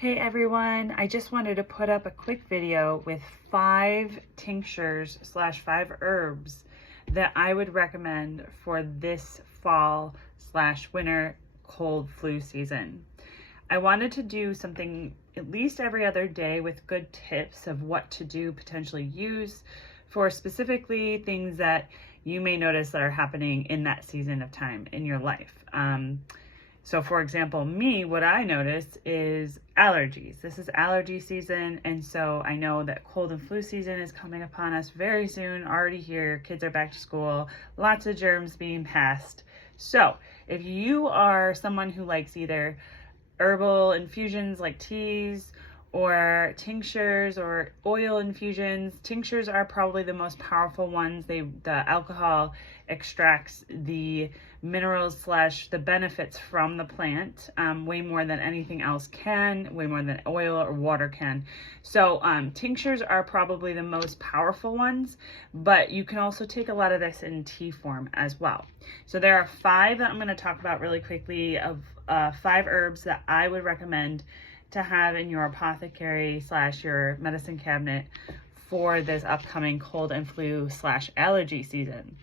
Hey everyone, I just wanted to put up a quick video with 5 tinctures / 5 herbs that I would recommend for this fall / winter cold flu season. I wanted to do something at least every other day with good tips of what to do, potentially use for specifically things that you may notice that are happening in that season of time in your life. So for example, what I notice is allergies. This is allergy season, and so I know that cold and flu season is coming upon us very soon, already here. Kids are back to school, lots of germs being passed. So if you are someone who likes either herbal infusions like teas or tinctures or oil infusions, tinctures are probably the most powerful ones. The alcohol extracts the minerals / the benefits from the plant way more than anything else can, way more than oil or water can. So tinctures are probably the most powerful ones, but you can also take a lot of this in tea form as well. So there are 5 that I'm going to talk about really quickly of 5 herbs that I would recommend to have in your apothecary / your medicine cabinet for this upcoming cold and flu / allergy season.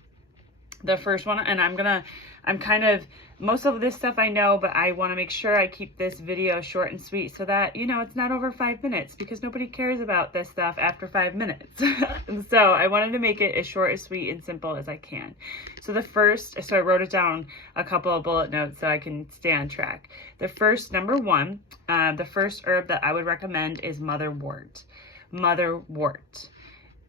The first one, and I'm kind of, most of this stuff I know, but I want to make sure I keep this video short and sweet so that, it's not over 5 minutes, because nobody cares about this stuff after 5 minutes. So I wanted to make it as short, as sweet, and simple as I can. So I wrote it down a couple of bullet notes so I can stay on track. The first, number 1, the first herb that I would recommend is Motherwort. Motherwort.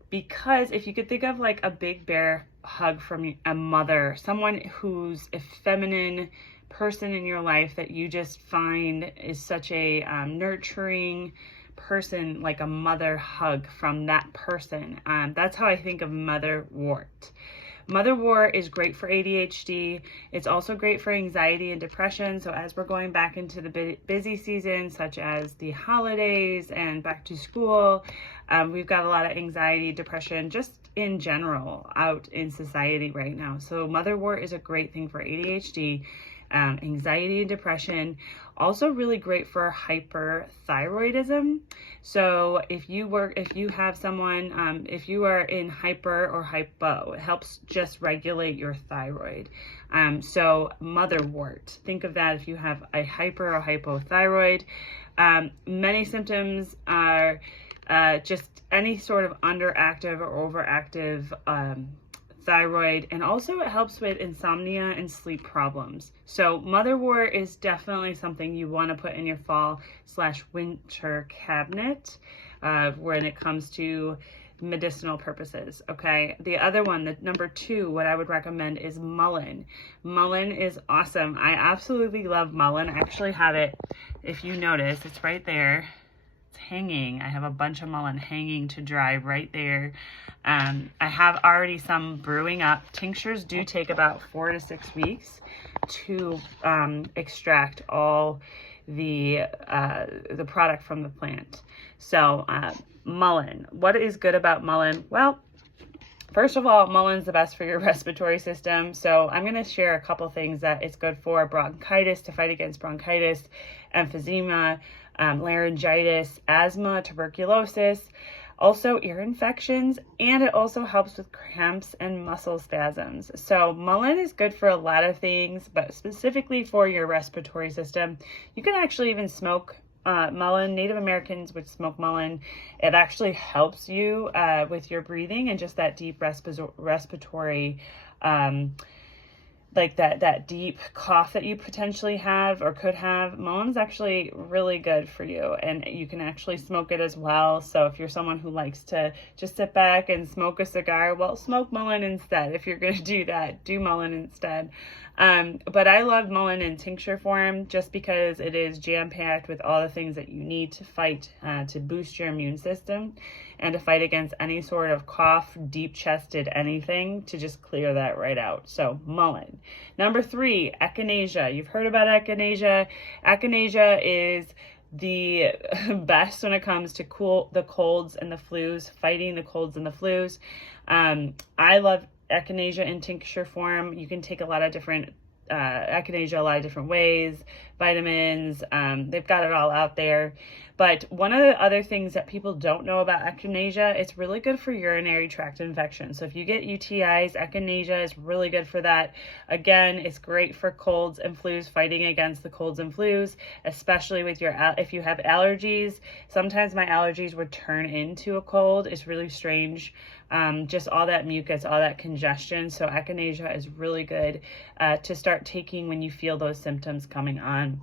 Because if you could think of like a big bear hug from a mother, someone who's a feminine person in your life that you just find is such a nurturing person, like a mother hug from that person. That's how I think of Motherwort. Motherwort is great for ADHD. It's also great for anxiety and depression. So as we're going back into the busy season, such as the holidays and back to school, we've got a lot of anxiety, depression, just in general out in society right now. So Motherwort is a great thing for ADHD, anxiety and depression. Also really great for hyperthyroidism. So if you have someone, if you are in hyper or hypo, it helps just regulate your thyroid. So Motherwort, think of that if you have a hyper or hypothyroid. Many symptoms are just any sort of underactive or overactive thyroid, and also it helps with insomnia and sleep problems. So Motherwort is definitely something you want to put in your fall / winter cabinet when it comes to medicinal purposes. Okay, the other one, the number 2, what I would recommend is mullein. Mullein is awesome. I absolutely love mullein. I actually have it, if you notice, it's right there. Hanging. I have a bunch of mullein hanging to dry right there. I have already some brewing up. Tinctures do take about 4 to 6 weeks to extract all the product from the plant. So mullein. What is good about mullein? Well, first of all, mullein's the best for your respiratory system. So I'm going to share a couple things that it's good for: bronchitis, to fight against bronchitis, emphysema, laryngitis, asthma, tuberculosis, also ear infections, and it also helps with cramps and muscle spasms. So mullein is good for a lot of things, but specifically for your respiratory system. You can actually even smoke mullein. Native Americans would smoke mullein. It actually helps you with your breathing and just that deep respiratory like that deep cough that you potentially have or could have. Mullein is actually really good for you, and you can actually smoke it as well. So if you're someone who likes to just sit back and smoke a cigar, well, smoke mullein instead. If you're going to do that, do mullein instead. But I love mullein in tincture form just because it is jam-packed with all the things that you need to fight, to boost your immune system and to fight against any sort of cough, deep-chested anything, to just clear that right out. So mullein. Number 3, echinacea. You've heard about echinacea. Echinacea is the best when it comes to the colds and the flus, fighting the colds and the flus. I love echinacea in tincture form. You can take a lot of different echinacea a lot of different ways. vitamins. They've got it all out there. But one of the other things that people don't know about Echinacea, it's really good for urinary tract infections. So if you get UTIs, Echinacea is really good for that. Again, it's great for colds and flus, fighting against the colds and flus, especially with if you have allergies. Sometimes my allergies would turn into a cold. It's really strange. Just all that mucus, all that congestion. So Echinacea is really good to start taking when you feel those symptoms coming on.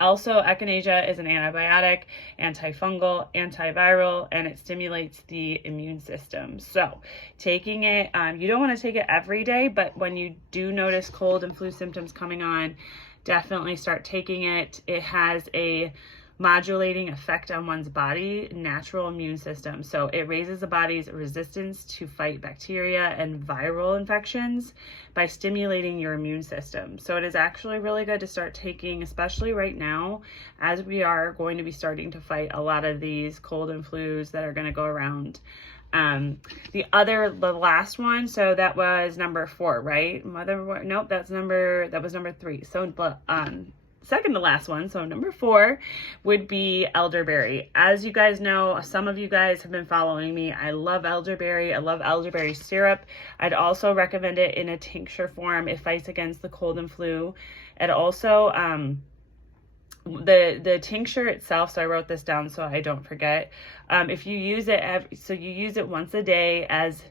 Also, Echinacea is an antibiotic, antifungal, antiviral, and it stimulates the immune system. So taking it, you don't want to take it every day, but when you do notice cold and flu symptoms coming on, definitely start taking it. It has a modulating effect on one's body, natural immune system. So it raises the body's resistance to fight bacteria and viral infections by stimulating your immune system. So it is actually really good to start taking, especially right now, as we are going to be starting to fight a lot of these cold and flus that are going to go around. The last one, so that was number 4, right? Motherwort, nope, that was number 3. So, second to last one, so number 4 would be elderberry. As you guys know, some of you guys have been following me. I love elderberry. I love elderberry syrup. I'd also recommend it in a tincture form. It fights against the cold and flu. And also, the tincture itself, so I wrote this down so I don't forget. If you use it, so you use it once a day as,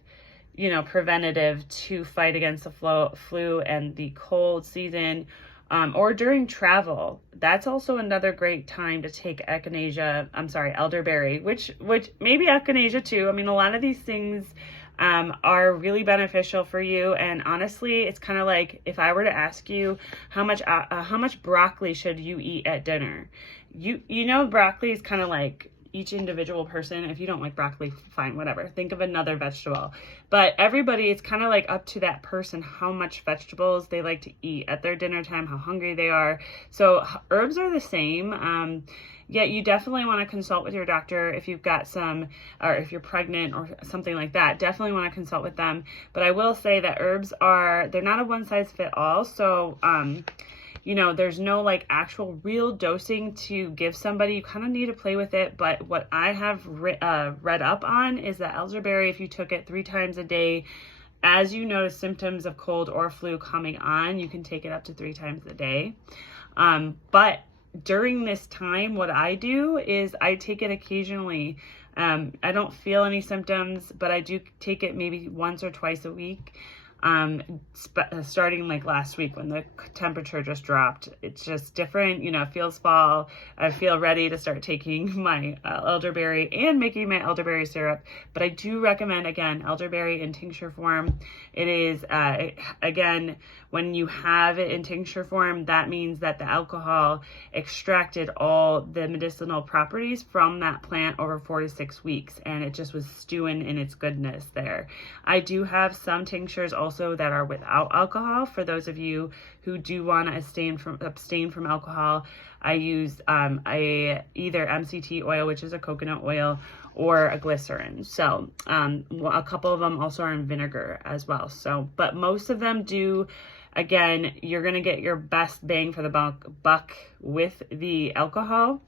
you know, preventative to fight against the flu and the cold season. Or during travel. That's also another great time to take elderberry, which maybe Echinacea too. I mean, a lot of these things are really beneficial for you. And honestly, it's kind of like if I were to ask you how much broccoli should you eat at dinner? You know, broccoli is kind of like each individual person. If you don't like broccoli, fine, whatever. Think of another vegetable. But everybody, it's kind of like up to that person how much vegetables they like to eat at their dinner time, how hungry they are. So herbs are the same. Yet you definitely want to consult with your doctor if you've got some, or if you're pregnant or something like that. Definitely want to consult with them. But I will say that herbs they're not a one size fit all. So, you know, there's no like actual real dosing to give somebody. You kind of need to play with it. But what I have read up on is that elderberry, if you took it 3 times a day, as you notice symptoms of cold or flu coming on, you can take it up to 3 times a day. But during this time, what I do is I take it occasionally. I don't feel any symptoms, but I do take it maybe once or twice a week. Starting like last week when the temperature just dropped. It's just different, you know, it feels fall. I feel ready to start taking my elderberry and making my elderberry syrup. But I do recommend, again, elderberry in tincture form. It is, again, when you have it in tincture form, that means that the alcohol extracted all the medicinal properties from that plant over 4 to 6 weeks, and it just was stewing in its goodness there. I do have some tinctures also that are without alcohol. For those of you who do want to abstain from alcohol, I use either MCT oil, which is a coconut oil, or a glycerin. So a couple of them also are in vinegar as well. So, but most of them do. Again, you're going to get your best bang for the buck with the alcohol.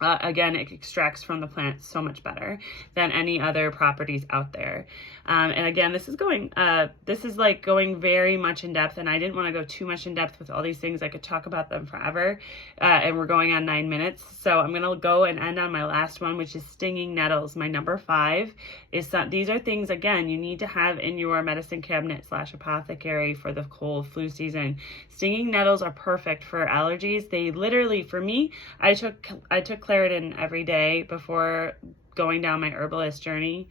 Again, it extracts from the plant so much better than any other properties out there. And again, this is like going very much in depth, and I didn't want to go too much in depth with all these things. I could talk about them forever, and we're going on 9 minutes. So I'm going to go and end on my last one, which is stinging nettles. My number 5 is these are things, again, you need to have in your medicine cabinet / apothecary for the cold flu season. Stinging nettles are perfect for allergies. They literally, for me, I took Claritin every day before going down my herbalist journey,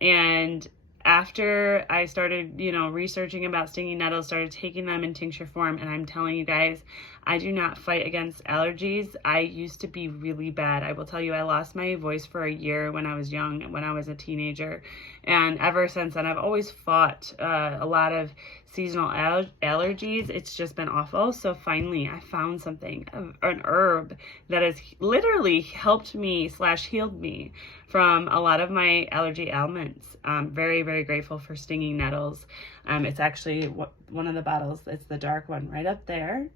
and after I started, you know, researching about stinging nettles, started taking them in tincture form, and I'm telling you guys, I do not fight against allergies. I used to be really bad. I will tell you, I lost my voice for a year when I was young, when I was a teenager, and ever since then, I've always fought a lot of seasonal allergies. It's just been awful. So finally, I found something, an herb that has literally helped me / healed me from a lot of my allergy ailments. I'm very, very grateful for stinging nettles. It's actually one of the bottles. It's the dark one right up there.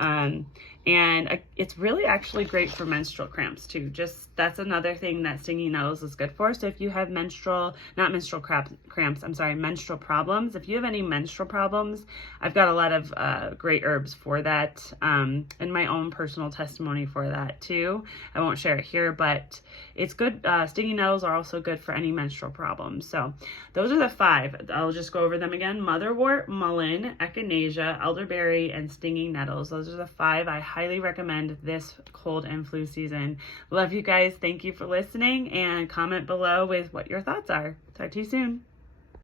And it's really actually great for menstrual cramps too. Just that's another thing that stinging nettles is good for. So if you have menstrual problems, if you have any menstrual problems, I've got a lot of great herbs for that, and my own personal testimony for that too. I won't share it here, but it's good. Stinging nettles are also good for any menstrual problems. So those are the 5. I'll just go over them again: motherwort, mullein, echinacea, elderberry, and stinging nettles. Those are the 5 I highly recommend this cold and flu season. Love you guys. Thank you for listening, and comment below with what your thoughts are. Talk to you soon.